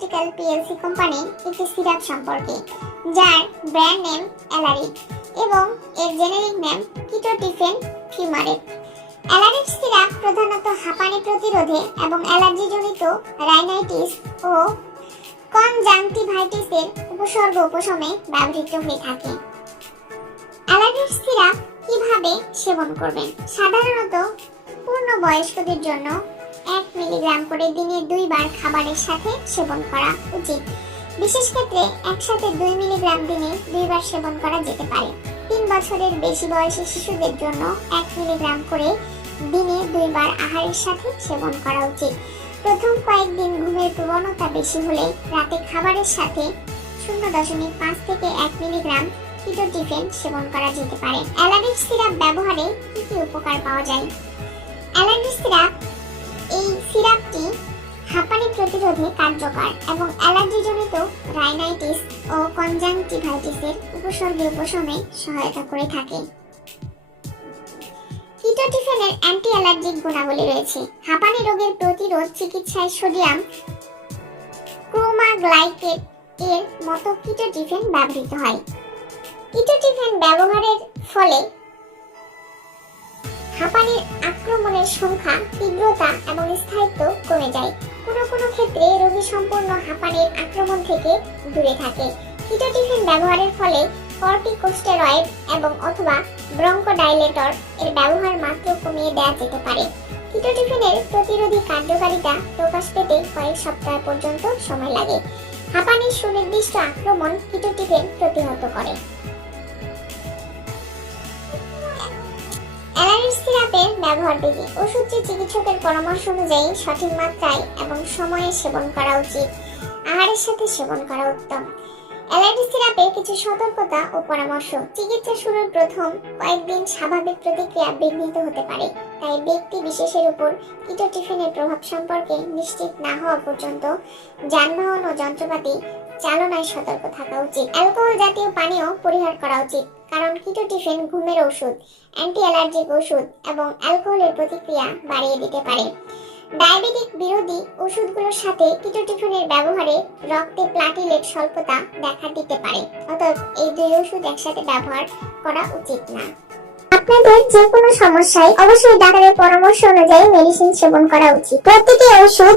pharmaceutical PLC company একটি syrup সম্পর্কে যার ব্র্যান্ড নেম অ্যালারিক এবং এর generic name ketotifen fumarate Alaric syrup প্রধানত হাঁপানি প্রতিরোধে এবং অ্যালার্জিজনিত রাইনাইটিস ও কনজাংটিভাইটিসের উপসর্গ উপশমে ব্যবহৃত হয়ে থাকে অ্যালার্জিক সিরাপ কিভাবে সেবন করবেন সাধারণত পূর্ণ বয়স্কদের জন্য এক মিলিগ্রাম করে দিনে দুইবার খাবারের সাথে সেবন করা উচিত বিশেষ ক্ষেত্রে একসাথে দুই মিলিগ্রাম দিনে দুইবার সেবন করা যেতে পারে তিন বছরের বেশি বয়সী শিশুদের জন্য এক মিলিগ্রাম করে দিনে দুইবার আহারের সাথে সেবন করা উচিত প্রথম কয়েকদিন ঘুমের প্রবণতা বেশি হলে রাতে খাবারের সাথে শূন্য দশমিক পাঁচ থেকে এক মিলিগ্রাম কিটো টিফিন সেবন করা যেতে পারে অ্যালার্জি সিরাপ ব্যবহারে কি কি উপকার পাওয়া যায় অ্যালার্জি সিরাপ সিরাপটি হাঁপানি প্রতিরোধে কার্যকর এবং অ্যালার্জিজনিত রাইনাইটিস ও কনজাংটিভাইটিসের উপসর্গে উপশমে সহায়তা করে থাকে কিটোটিফেনের অ্যান্টি অ্যালার্জিক গুণাবলী রয়েছে হাঁপানি রোগের প্রতিরোধ চিকিৎসায় সোডিয়াম ক্রোমাগ্লাইকেট এর মতো কিটোটিফেন ব্যবহৃত হয় কিটোটিফেন ব্যবহারের ফলে হাঁপানির আক্রমণের সংখ্যা তীব্রতা এবং স্থায়িত্ব কমে যায় কোনো কোনো ক্ষেত্রে রোগী সম্পূর্ণ হাঁপানির আক্রমণ থেকে দূরে থাকে কিটোটিফিন ব্যবহারের ফলে কর্টিকোস্টেরয়েড এবং অথবা ব্রঙ্কোডাইলেটর এর ব্যবহার মাত্র কমিয়ে দেওয়া যেতে পারে কিটোটিফিনের প্রতিরোধী কার্যকারিতা প্রকাশ পেতে কয়েক সপ্তাহ পর্যন্ত সময় লাগে হাঁপানির সুনির্দিষ্ট আক্রমণ কিটোটিফিন প্রতিহত করে সিরাপের ব্যবহার বিধি ওষুধটি চিকিৎসকের পরামর্শ অনুযায়ী সঠিক মাত্রায় এবং সময়ে সেবন করা উচিত আহারের সাথে সেবন করা উত্তম অ্যালার্জি সিরাপে কিছু সতর্কতা ও পরামর্শ চিকিৎসা শুরুর প্রথম কয়েকদিন স্বাভাবিক প্রতিক্রিয়া বিঘ্নিত হতে পারে তাই ব্যক্তি বিশেষের উপর কিটো টিফিনের প্রভাব সম্পর্কে নিশ্চিত না হওয়া পর্যন্ত যানবাহন ও যন্ত্রপাতি চালনায় সতর্ক থাকা উচিত অ্যালকোহল জাতীয় পানীয় পরিহার করা উচিত কারণ কিটো টিফিন ঘুমের ওষুধ অ্যান্টি অ্যালার্জিক ওষুধ এবং অ্যালকোহলের প্রতিক্রিয়া বাড়িয়ে দিতে পারে ডায়াবেটিক বিরোধী ওষুধগুলোর সাথে কিটোটিফিনের ব্যবহারে রক্তে প্লাটিলেট স্বল্পতা দেখা দিতে পারে অর্থাৎ এই দুই ওষুধ একসাথে ব্যবহার করা উচিত না আপনাদের যে কোনো সমস্যায় অবশ্যই ডাক্তারের পরামর্শ অনুযায়ী মেডিসিন সেবন করা উচিত প্রতিটি ওষুধ